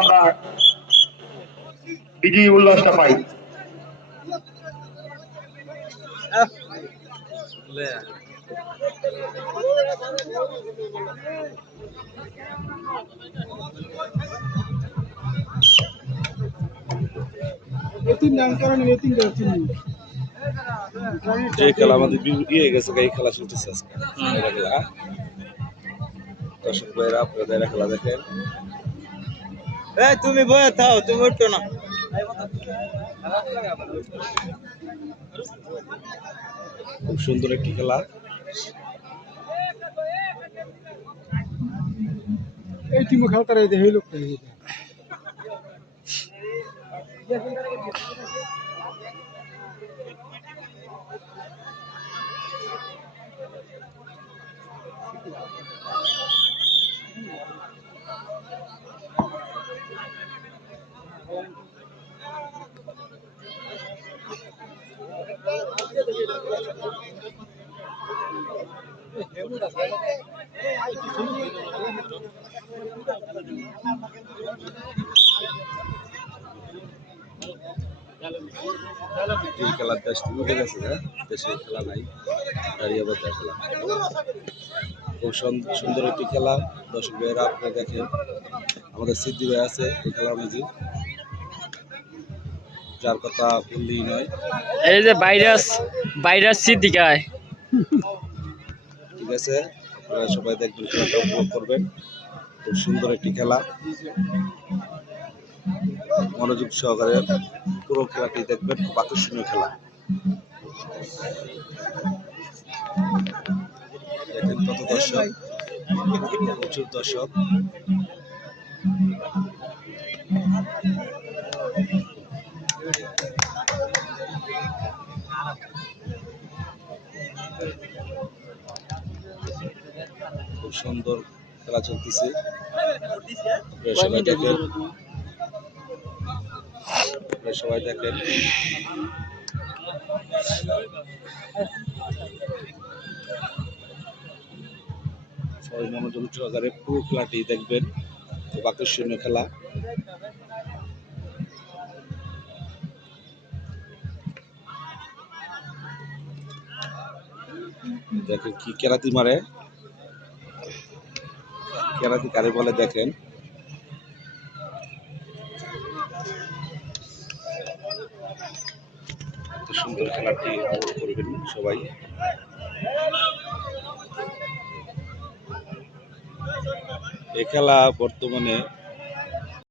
আমরা বিজয়ী উল্লাসটা পাই। যে খেলা আমাদের ইয়ে গেছে এই খেলা চলতেছে আজকে খেলা। দর্শক ভাইরা আপনারা খেলা দেখেন। তুমি বয়ে থাও, তুমি উঠো না। খুব সুন্দর একটি খেলা। এই টিমে খেলতারা এই লোকটা যে খেলার দেশ উঠে গেছে, দেশে খেলা নাই, দাঁড়িয়ে বাজার খেলা। খুব সুন্দর একটি খেলা। দর্শক ভাইয়েরা আপনারা দেখেন, আমাদের সিদ্ধি ভাই আছে এই খেলার মাঝে, যার কথা বললেই নয়। এই যে ভাইরাস সিদ্দিকায়। ঠিক আছে, আপনারা সবাই দেখবেন, খেলাটা উপভোগ করবেন। খুব সুন্দর একটি খেলা, মনোযোগ সহকারে পুরো খেলাটি দেখবেন। খুব আকর্ষণীয় খেলা। দেখেন কত দর্শক, প্রচুর দর্শক। খুব সুন্দর খেলা চলতেছে, সবাই দেখেন, সবাই দেখেন। সবাই মনোযোগ সহকারে পুরো খেলাটি দেখবেন। খুব আকর্ষণীয় খেলা। দেখেন কি কেরাতি মারে, কেরাতি কারে বলে দেখেন। সুন্দর খেলাটি উপভোগ করবেন সবাই। এই খেলা বর্তমানে